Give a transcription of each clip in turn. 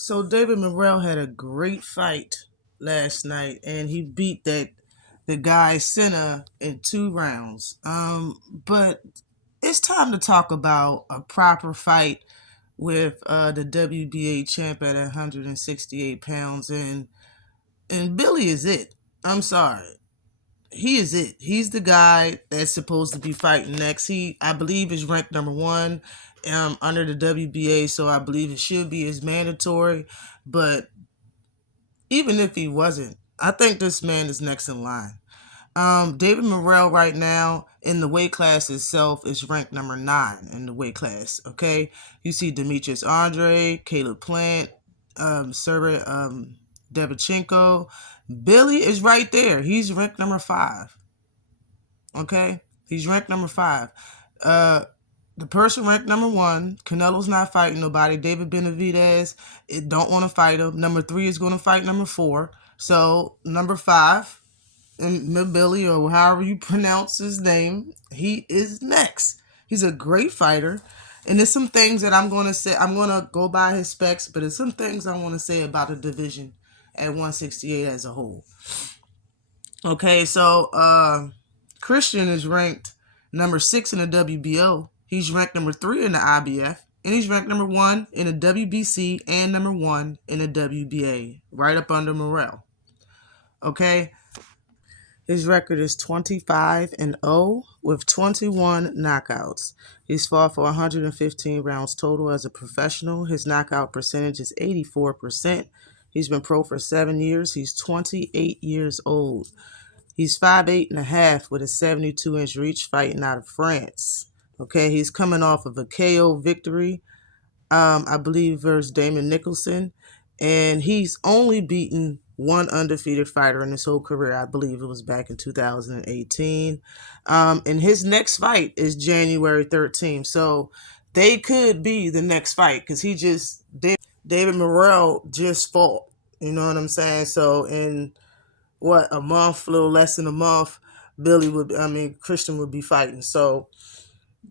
So David Morrell had a great fight last night, and he beat the guy Senna in 2 rounds. But it's time to talk about a proper fight with the WBA champ at 168 pounds, and Billy is it. I'm sorry. He is it. He's the guy that's supposed to be fighting next. I believe, is ranked number one under the WBA, so I believe it should be as mandatory. But even if he wasn't, I think this man is next in line. David Morrell right now in the weight class itself is ranked number 9 in the weight class. Okay, you see Demetrius Andre, Caleb Plant, Sergey Devchenko. Billy is right there. He's ranked number 5. Okay, he's ranked number 5. The person ranked number 1, Canelo's not fighting nobody. David Benavidez, don't want to fight him. Number 3 is going to fight number 4. So number 5, and Mbilli, or however you pronounce his name, he is next. He's a great fighter. And there's some things that I'm going to say. I'm going to go by his specs, but there's some things I want to say about the division at 168 as a whole. Okay, so Christian is ranked number 6 in the WBO. He's ranked number 3 in the IBF. And he's ranked number 1 in the WBC and number 1 in the WBA, right up under Morrell. Okay, his record is 25-0 with 21 knockouts. He's fought for 115 rounds total as a professional. His knockout percentage is 84%. He's been pro for 7 years. He's 28 years old. He's 5'8.5" with a 72-inch reach, fighting out of France. Okay, he's coming off of a KO victory, I believe, versus Damon Nicholson. And he's only beaten one undefeated fighter in his whole career. I believe it was back in 2018. And his next fight is January 13th. So they could be the next fight, because David Morrell just fought. You know what I'm saying? So in a month, a little less than a month, Christian would be fighting. So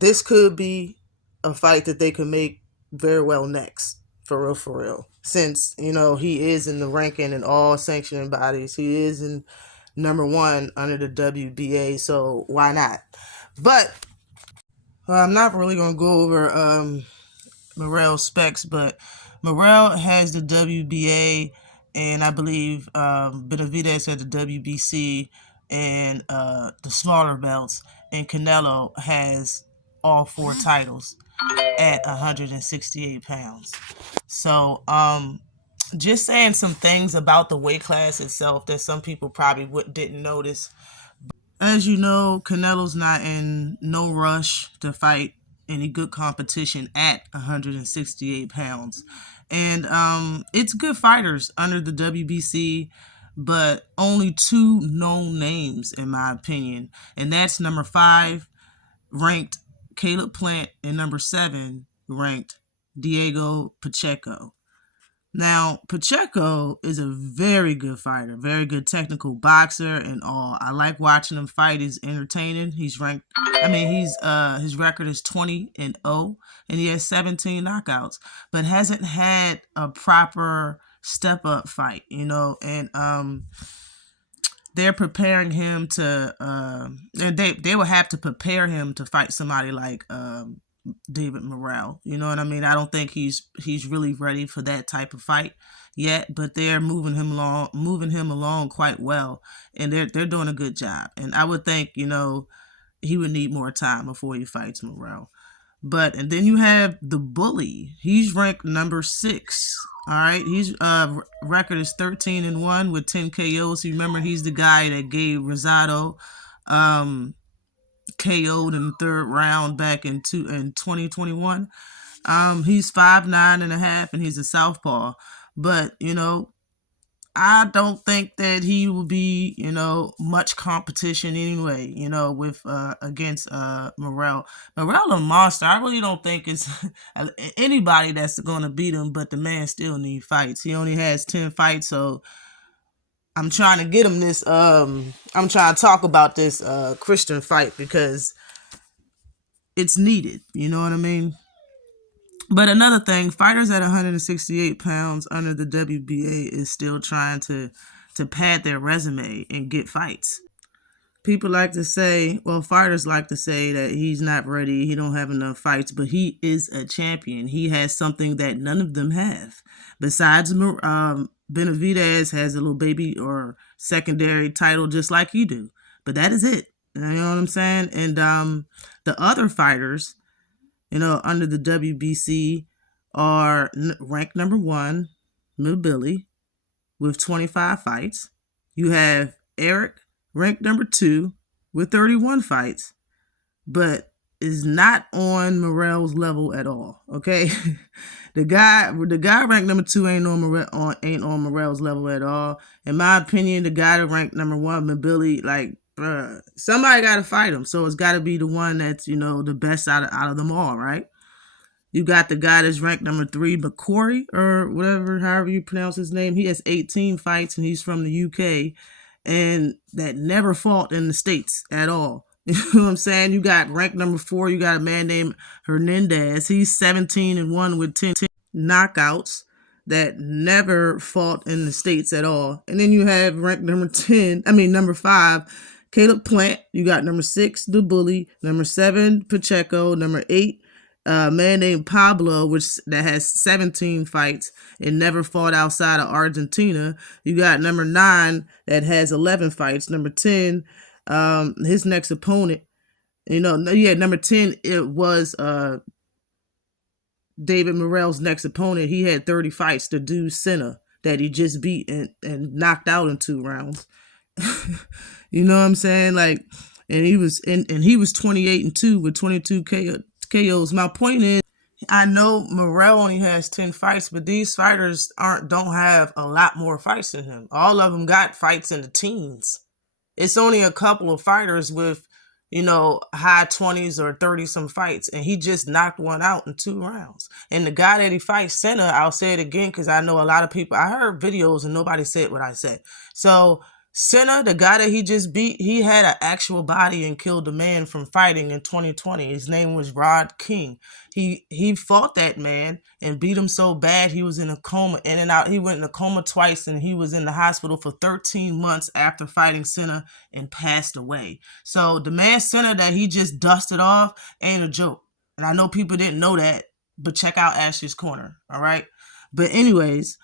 this could be a fight that they could make very well next, for real. Since, he is in the ranking in all sanctioning bodies. He is in number 1 under the WBA, so why not? But I'm not really going to go over Morrell's specs, but Morrell has the WBA, and I believe Benavidez had the WBC and the smaller belts, and Canelo has all 4 titles at 168 pounds. So just saying some things about the weight class itself that some people probably didn't notice. As you know, Canelo's not in no rush to fight any good competition at 168 pounds. And it's good fighters under the WBC, but only 2 known names, in my opinion. And that's number 5, ranked Caleb Plant, and number 7, ranked Diego Pacheco. Now, Pacheco is a very good fighter, very good technical boxer and all. I like watching him fight. He's entertaining. His record is 20-0, and he has 17 knockouts, but hasn't had a proper step-up fight, and they're preparing him to, and they will have to prepare him to fight somebody like David Morrell. You know what I mean? I don't think he's really ready for that type of fight yet, but they're moving him along quite well, and they're doing a good job. And I would think, he would need more time before he fights Morrell. And then you have the Bully. He's ranked number 6. All right, his record is 13-1 with 10 KOs. You remember, he's the guy that gave Rosado KO'd in the 3rd round back in 2021. He's 5'9.5", and he's a southpaw. But I don't think that he will be much competition anyway. With against Morrell. Morrell a monster. I really don't think it's anybody that's going to beat him. But the man still needs fights. He only has 10 fights, so I'm trying to get him this. I'm trying to talk about this Christian fight because it's needed. You know what I mean? But another thing, fighters at 168 pounds under the WBA is still trying to pad their resume and get fights. People like to say, well, fighters like to say that he's not ready, he don't have enough fights, but he is a champion. He has something that none of them have. Besides, Benavidez has a little baby or secondary title just like you do, but that is it. You know what I'm saying? And the other fighters, under the WBC are ranked number one, Mbilli, with 25 fights. You have Eric, ranked number two, with 31 fights, but is not on Morrell's level at all. Okay, the guy ranked number two ain't on Morrell's level at all. In my opinion, the guy that ranked number one, Mbilli, like, bruh, somebody got to fight him. So it's got to be the one that's the best out of them all, right? You got the guy that's ranked number three, McCory, or whatever, however you pronounce his name. He has 18 fights, and he's from the UK, and that never fought in the States at all. You know what I'm saying? You got ranked number four, you got a man named Hernandez. He's 17-1 with 10 knockouts that never fought in the States at all. And then you have ranked number five, Caleb Plant. You got number six, the Bully, number seven, Pacheco, number eight, a man named Pablo, that has 17 fights and never fought outside of Argentina. You got number 9 that has 11 fights. Number 10, his next opponent, number 10, it was David Morrell's next opponent. He had 30 fights. The dude Senna that he just beat and knocked out in 2 rounds. You know what I'm saying? Like, and he was 28-2 with 22 KOs. My point is, I know Morrell only has 10 fights, but these fighters don't have a lot more fights than him. All of them got fights in the teens. It's only a couple of fighters with, high 20s or 30 some fights, and he just knocked one out in 2 rounds. And the guy that he fights, Senna, I'll say it again because I know a lot of people, I heard videos and nobody said what I said. So Senna, the guy that he just beat, he had an actual body and killed a man from fighting in 2020. His name was Rod King. He fought that man and beat him so bad he was in a coma, in and out. He went in a coma twice, and he was in the hospital for 13 months after fighting Senna and passed away. So the man Senna that he just dusted off ain't a joke. And I know people didn't know that, but check out Ash's Corner, all right? But anyways,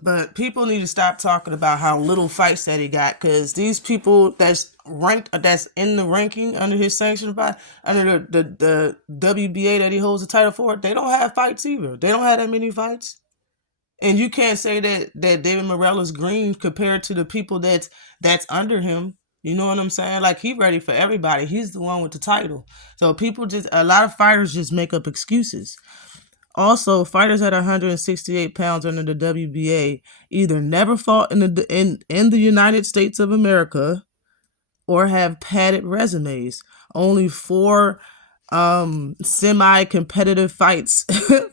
but people need to stop talking about how little fights that he got, because these people that's in the ranking under his sanction fight, under the WBA that he holds the title for, they don't have fights either. They don't have that many fights. And you can't say that David Morrell is green compared to the people that's under him. You know what I'm saying? Like, he's ready for everybody. He's the one with the title. So a lot of fighters just make up excuses. Also, fighters at 168 pounds under the WBA either never fought in the United States of America or have padded resumes. Only 4 semi-competitive fights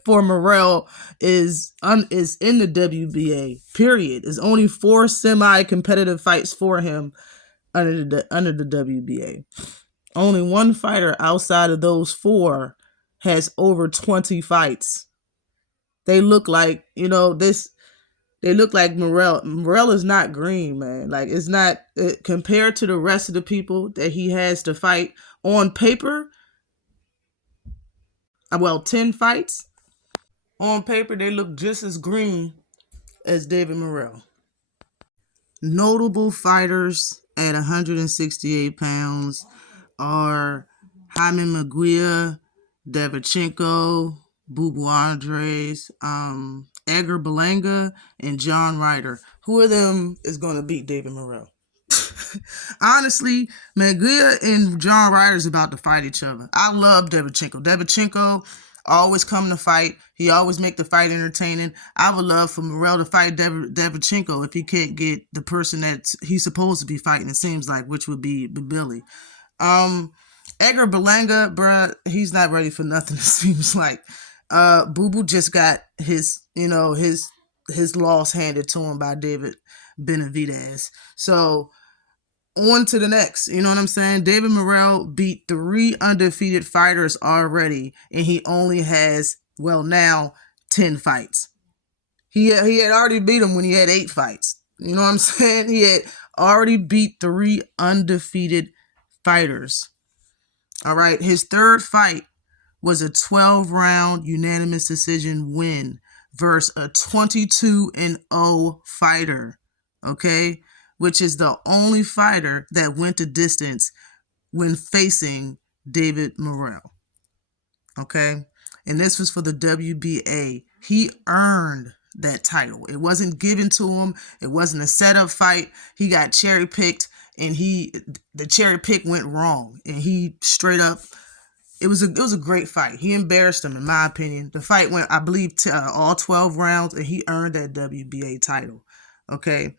for Morrell is in the WBA. Period. There's only 4 semi-competitive fights for him under the WBA. Only one fighter outside of those 4 has over 20 fights. They look like, they look like Morrell. Morrell is not green, man. Like, it's not, compared to the rest of the people that he has to fight on paper. 10 fights. On paper, they look just as green as David Morrell. Notable fighters at 168 pounds are Jaime Maguire, Davichenko, Bubu Andres, Edgar Berlanga, and John Ryder. Who of them is going to beat David Morrell? Honestly, Maguire and John Ryder is about to fight each other. I love Davichenko. Davichenko always come to fight. He always make the fight entertaining. I would love for Morrell to fight Davichenko if he can't get the person that he's supposed to be fighting, it seems like, which would be Mbilli. Edgar Berlanga, bruh, he's not ready for nothing, it seems like. Bubu just got his loss handed to him by David Benavidez. So on to the next. You know what I'm saying? David Morrell beat 3 undefeated fighters already, and he only has, well, now 10 fights. He had already beat him when he had 8 fights. You know what I'm saying? He had already beat 3 undefeated fighters. All right. His third fight was a 12-round unanimous decision win versus a 22-0 fighter. Okay? Which is the only fighter that went the distance when facing David Morrell. Okay? And this was for the WBA. He earned that title. It wasn't given to him. It wasn't a setup fight. He got cherry picked, and the cherry pick went wrong, and he straight up. It was a great fight. He embarrassed him, in my opinion. The fight went, I believe, all 12 rounds, and he earned that WBA title. Okay,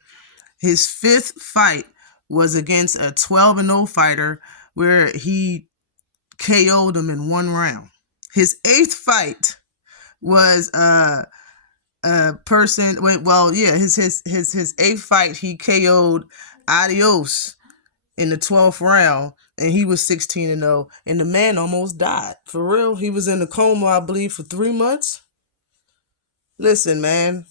his fifth fight was against a 12-0 fighter where he KO'd him in 1 round. His eighth fight was a person. Well, yeah, his eighth fight, he KO'd Adios in the 12th round, and he was 16-0, and the man almost died. For real, he was in a coma, I believe, for 3 months. Listen, man,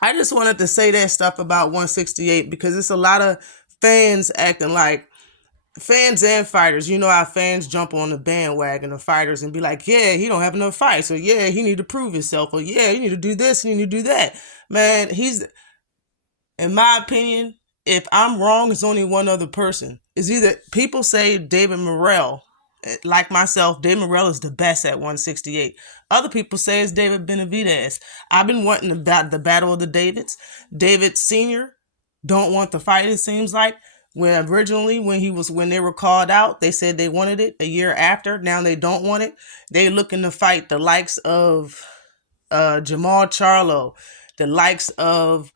I just wanted to say that stuff about 168 because it's a lot of fans acting like fans and fighters. You know how fans jump on the bandwagon of fighters and be like, yeah, he don't have enough fights, or yeah, he need to prove himself, or yeah, you need to do this and you need to do that. Man, in my opinion, if I'm wrong, it's only one other person. It's either people say David Morrell, like myself, David Morrell is the best at 168. Other people say it's David Benavidez. I've been wanting the battle of the Davids. David Sr. don't want the fight, it seems like. When they were called out, they said they wanted it a year after. Now they don't want it. They looking to fight the likes of Jamal Charlo, the likes of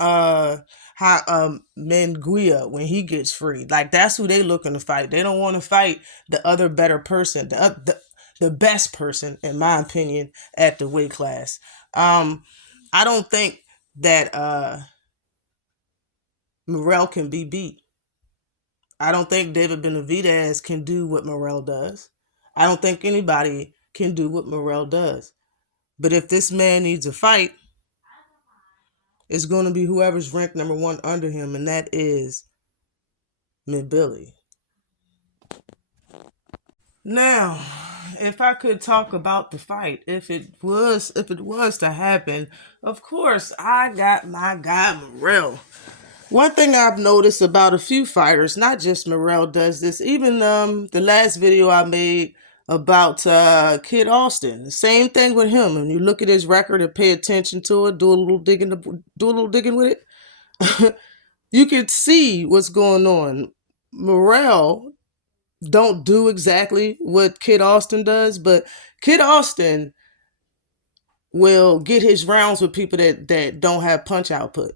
Menguia when he gets free. Like, that's who they looking to fight. They don't want to fight the other better person, the best person, in my opinion, at the weight class. I don't think that Morrell can be beat. I don't think David Benavidez can do what Morrell does. I don't think anybody can do what Morrell does. But if this man needs a fight, it's going to be whoever's ranked number 1 under him, and that is Mbilli. Now, if I could talk about the fight, if it was to happen, of course I got my guy Morrell. One thing I've noticed about a few fighters, not just Morrell does this, even the last video I made about Kid Austin, the same thing with him. And you look at his record and pay attention to it, do a little digging with it, you can see what's going on. Morrell don't do exactly what Kid Austin does, but Kid Austin will get his rounds with people that don't have punch output.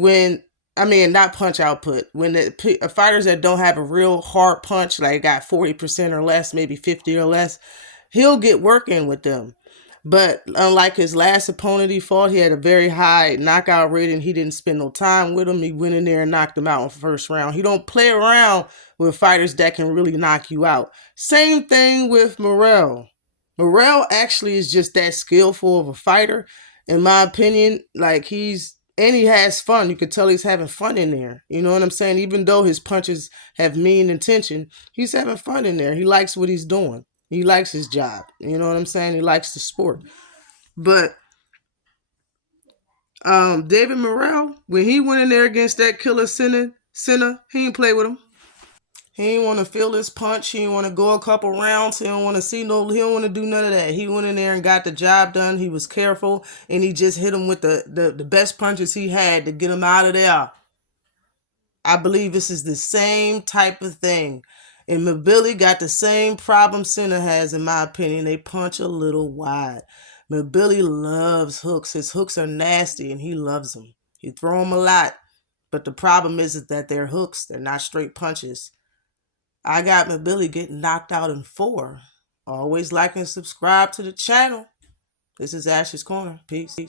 Not punch output. When the fighters that don't have a real hard punch, like got 40% or less, maybe 50 or less, he'll get working with them. But unlike his last opponent he fought, he had a very high knockout rate, and he didn't spend no time with him. He went in there and knocked him out in the first round. He don't play around with fighters that can really knock you out. Same thing with Morrell. Morrell actually is just that skillful of a fighter, in my opinion. Like, he has fun. You could tell he's having fun in there. You know what I'm saying? Even though his punches have mean intention, he's having fun in there. He likes what he's doing. He likes his job. You know what I'm saying? He likes the sport. But David Morrell, when he went in there against that killer Senna, he didn't play with him. He didn't want to feel his punch. He didn't want to go a couple rounds. He don't want to he don't want to do none of that. He went in there and got the job done. He was careful, and he just hit him with the best punches he had to get him out of there. I believe this is the same type of thing. And Mbilli got the same problem Senna has, in my opinion. They punch a little wide. Mbilli loves hooks. His hooks are nasty, and he loves them. He throw them a lot. But the problem is that they're hooks. They're not straight punches. I got Mbilli getting knocked out in 4. Always like and subscribe to the channel. This is Ash's Corner. Peace.